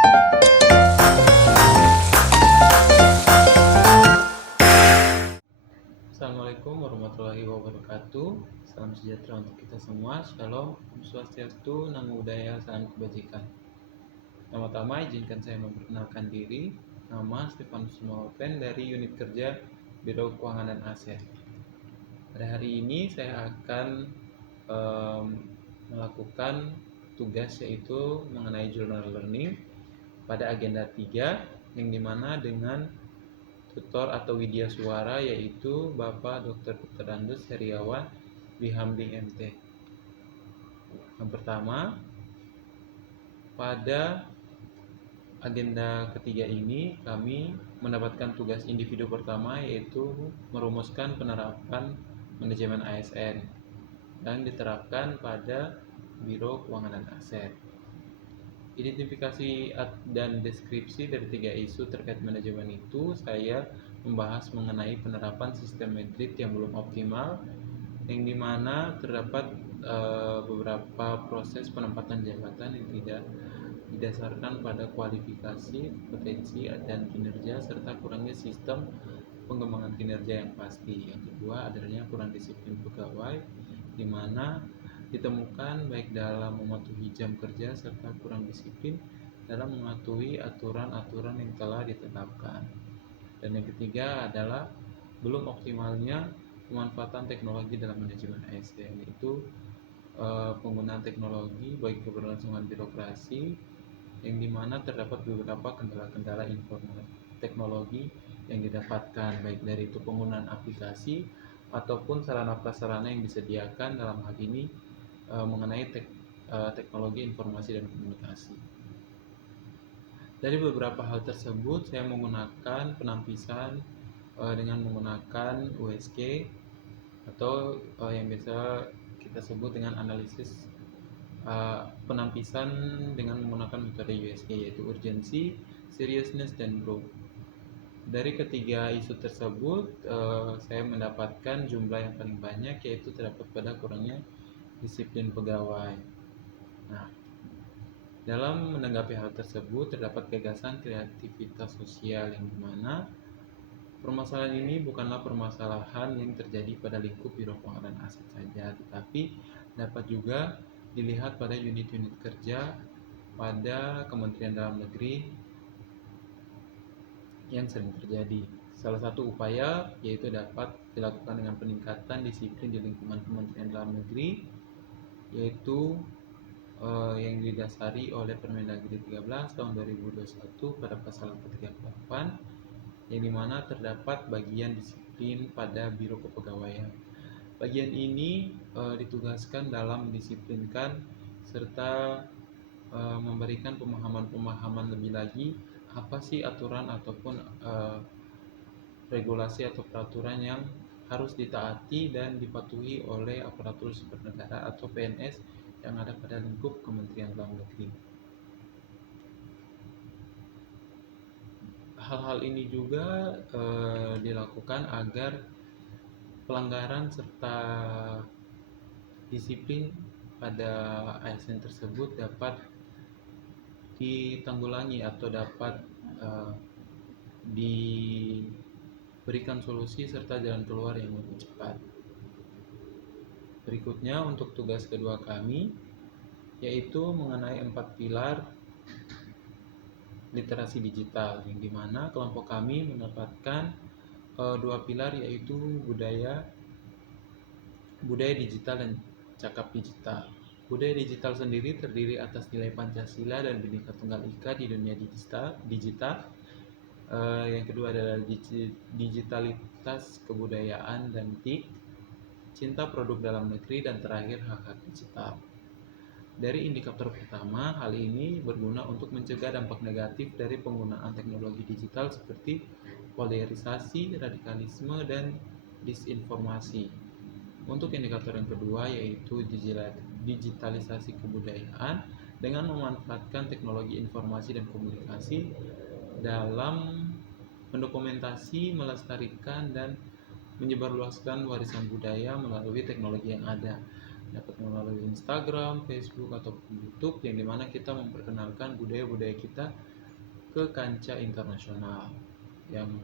Assalamualaikum warahmatullahi wabarakatuh. Salam sejahtera untuk kita semua. Shalom, Om Swastiastu, Namo Buddhaya, Salam Kebajikan. Pertama-tama izinkan saya memperkenalkan diri. Nama Stefanus Sumawapen dari Unit Kerja Biro Keuangan dan Aset. Pada hari ini saya akan melakukan tugas yaitu mengenai journal learning pada agenda 3 yang dimana dengan tutor atau widya suara yaitu Bapak Dr. Andus Heriawan Wihamding MT. Yang pertama, pada agenda ketiga ini kami mendapatkan tugas individu pertama yaitu merumuskan penerapan manajemen ASN dan diterapkan pada Biro Keuangan dan Aset. Identifikasi dan deskripsi dari 3 isu terkait manajemen itu, saya membahas mengenai penerapan sistem Medrit yang belum optimal, yang dimana terdapat beberapa proses penempatan jabatan yang tidak didasarkan pada kualifikasi, kompetensi, dan kinerja, serta kurangnya sistem pengembangan kinerja yang pasti. Yang kedua, adanya kurang disiplin pegawai, di mana ditemukan baik dalam mematuhi jam kerja serta kurang disiplin dalam mematuhi aturan-aturan yang telah ditetapkan. Dan yang ketiga adalah belum optimalnya pemanfaatan teknologi dalam manajemen ASN, yaitu penggunaan teknologi baik keberlangsungan birokrasi, yang dimana terdapat beberapa kendala-kendala teknologi yang didapatkan, baik dari itu penggunaan aplikasi ataupun sarana prasarana yang disediakan, dalam hal ini mengenai teknologi informasi dan komunikasi. Dari beberapa hal tersebut, saya menggunakan penampisan dengan menggunakan USG atau yang biasa kita sebut dengan analisis penampisan dengan menggunakan metode USG, yaitu urgency, seriousness, dan growth. Dari ketiga isu tersebut, saya mendapatkan jumlah yang paling banyak, yaitu terdapat pada kurangnya disiplin pegawai. Nah, dalam menanggapi hal tersebut, terdapat gagasan kreativitas sosial yang dimana permasalahan ini bukanlah permasalahan yang terjadi pada lingkup Biro Keuangan dan Aset saja, tetapi dapat juga dilihat pada unit-unit kerja pada Kementerian Dalam Negeri yang sering terjadi. Salah satu upaya yaitu dapat dilakukan dengan peningkatan disiplin di lingkungan Kementerian Dalam Negeri, yaitu yang didasari oleh Permendagri 13 tahun 2021 pada pasal 38, yang dimana terdapat bagian disiplin pada Biro Kepegawaian. Bagian ini ditugaskan dalam mendisiplinkan serta memberikan pemahaman-pemahaman lebih lagi apa sih aturan ataupun regulasi atau peraturan yang harus ditaati dan dipatuhi oleh aparatur sipil negara atau PNS yang ada pada lingkup Kementerian Dalam Negeri. Hal-hal ini juga dilakukan agar pelanggaran serta disiplin pada ASN tersebut dapat ditanggulangi atau dapat diberikan solusi serta jalan keluar yang lebih cepat. Berikutnya untuk tugas kedua kami yaitu mengenai 4 pilar literasi digital, yang dimana kelompok kami mendapatkan 2 pilar yaitu budaya digital dan cakap digital. Budaya digital sendiri terdiri atas nilai Pancasila dan Bhinneka Tunggal Ika di dunia digital. Yang kedua adalah digitalitas kebudayaan dan TIK, cinta produk dalam negeri, dan terakhir hak-hak digital. Dari indikator pertama, hal ini berguna untuk mencegah dampak negatif dari penggunaan teknologi digital seperti polarisasi, radikalisme, dan disinformasi. Untuk indikator yang kedua yaitu digitalisasi kebudayaan dengan memanfaatkan teknologi informasi dan komunikasi dalam mendokumentasi, melestarikan, dan menyebarluaskan warisan budaya melalui teknologi yang ada. dapat melalui Instagram, Facebook, ataupun YouTube, yang dimana kita memperkenalkan budaya-budaya kita ke kancah internasional. Yang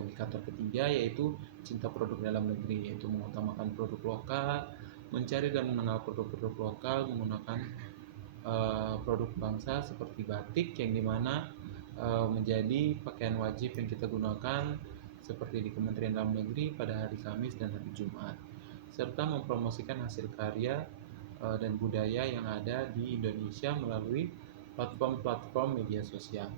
indikator ketiga yaitu cinta produk dalam negeri, yaitu mengutamakan produk lokal, mencari dan mengenal produk-produk lokal menggunakan produk bangsa seperti batik, yang dimana menjadi pakaian wajib yang kita gunakan seperti di Kementerian Dalam Negeri pada hari Kamis dan hari Jumat, serta mempromosikan hasil karya dan budaya yang ada di Indonesia melalui platform-platform media sosial.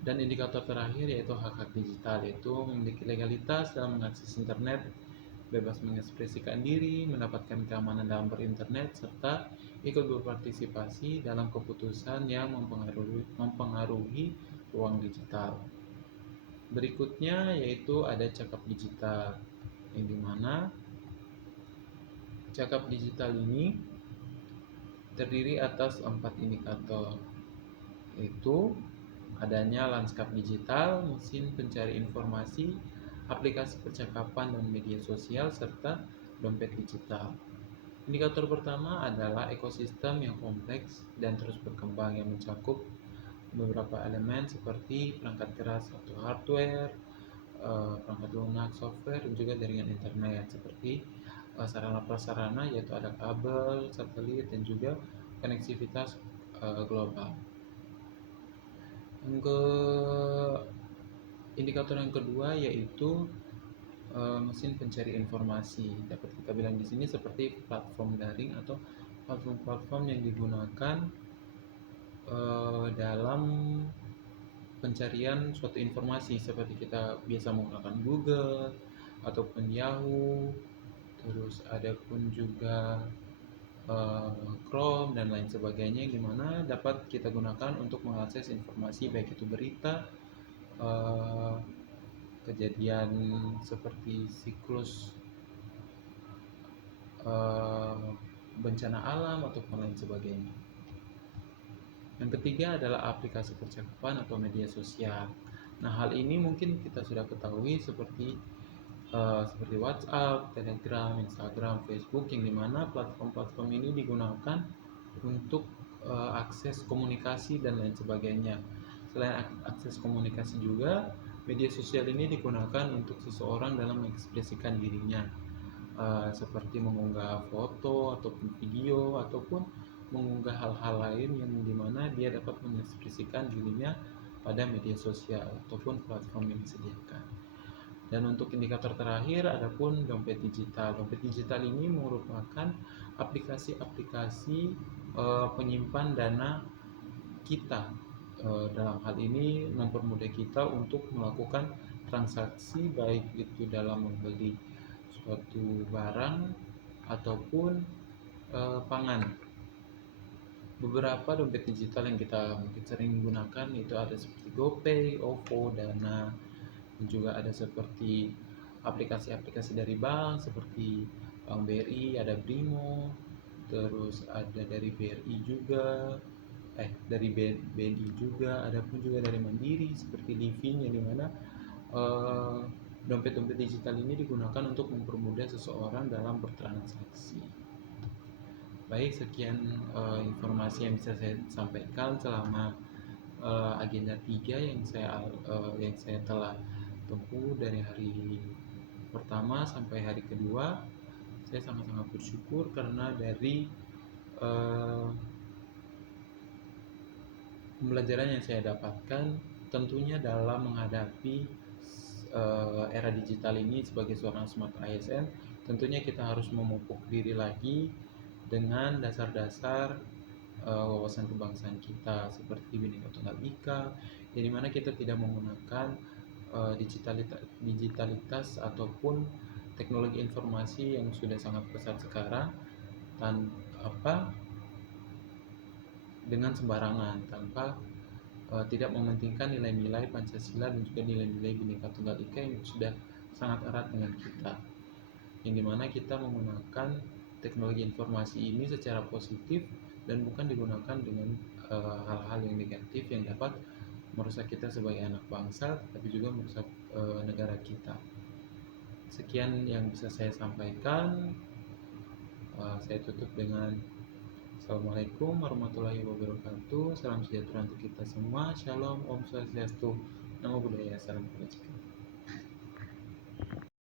Dan indikator terakhir yaitu hak-hak digital, yaitu memiliki legalitas dalam mengakses internet, bebas mengekspresikan diri, mendapatkan keamanan dalam berinternet, serta ikut berpartisipasi dalam keputusan yang mempengaruhi ruang digital. Berikutnya yaitu ada cakap digital, yang dimana cakap digital ini terdiri atas 4 indikator, yaitu adanya lanskap digital, mesin pencari informasi, aplikasi percakapan dan media sosial, serta dompet digital. Indikator pertama adalah ekosistem yang kompleks dan terus berkembang, yang mencakup beberapa elemen seperti perangkat keras atau hardware, perangkat lunak, software, dan juga jaringan internet seperti sarana prasarana, yaitu ada kabel, satelit, dan juga koneksivitas global. Indikator yang kedua yaitu mesin pencari informasi. Dapat kita bilang di sini seperti platform daring atau platform-platform yang digunakan dalam pencarian suatu informasi, seperti kita biasa menggunakan Google ataupun Yahoo, terus ada pun juga Chrome dan lain sebagainya, yang dimana dapat kita gunakan untuk mengakses informasi, baik itu berita, kejadian seperti siklus bencana alam ataupun lain sebagainya. Yang ketiga adalah aplikasi percakapan atau media sosial. Nah, hal ini mungkin kita sudah ketahui seperti WhatsApp, Telegram, Instagram, Facebook, yang dimana platform-platform ini digunakan untuk akses komunikasi dan lain sebagainya. Selain akses komunikasi juga, media sosial ini digunakan untuk seseorang dalam mengekspresikan dirinya, seperti mengunggah foto ataupun video, ataupun mengunggah hal-hal lain yang dimana dia dapat mengekspresikan dirinya pada media sosial ataupun platform yang disediakan. Dan untuk indikator terakhir adapun dompet digital. Dompet digital ini merupakan aplikasi-aplikasi penyimpan dana kita. Dalam hal ini mempermudah kita untuk melakukan transaksi, baik itu dalam membeli suatu barang ataupun pangan. Beberapa dompet digital yang kita mungkin sering gunakan itu ada seperti GoPay, OVO, Dana, dan juga ada seperti aplikasi-aplikasi dari bank seperti Bank BRI, ada Brimo, terus ada dari BRI juga, dari BNI juga, ada pun juga dari Mandiri seperti Livin, yang dimana dompet-dompet digital ini digunakan untuk mempermudah seseorang dalam bertransaksi. Baik, sekian informasi yang bisa saya sampaikan selama agenda 3 yang saya telah tempuh dari hari pertama sampai hari kedua. Saya sangat-sangat bersyukur karena dari pembelajaran yang saya dapatkan, tentunya dalam menghadapi era digital ini sebagai seorang smart ASN, tentunya kita harus memupuk diri lagi dengan dasar-dasar wawasan kebangsaan kita seperti Bhinneka Tunggal Ika, yang dimana kita tidak menggunakan digitalitas ataupun teknologi informasi yang sudah sangat pesat sekarang dengan sembarangan, tanpa tidak mementingkan nilai-nilai Pancasila dan juga nilai-nilai Bhinneka Tunggal Ika yang sudah sangat erat dengan kita, yang dimana kita menggunakan teknologi informasi ini secara positif dan bukan digunakan dengan hal-hal yang negatif yang dapat merusak kita sebagai anak bangsa, tapi juga merusak negara kita. Sekian yang bisa saya sampaikan. saya tutup dengan Assalamualaikum warahmatullahi wabarakatuh. Salam sejahtera untuk kita semua. Shalom, Om Swastiastu, Namo Buddhaya, Salam Kebajikan.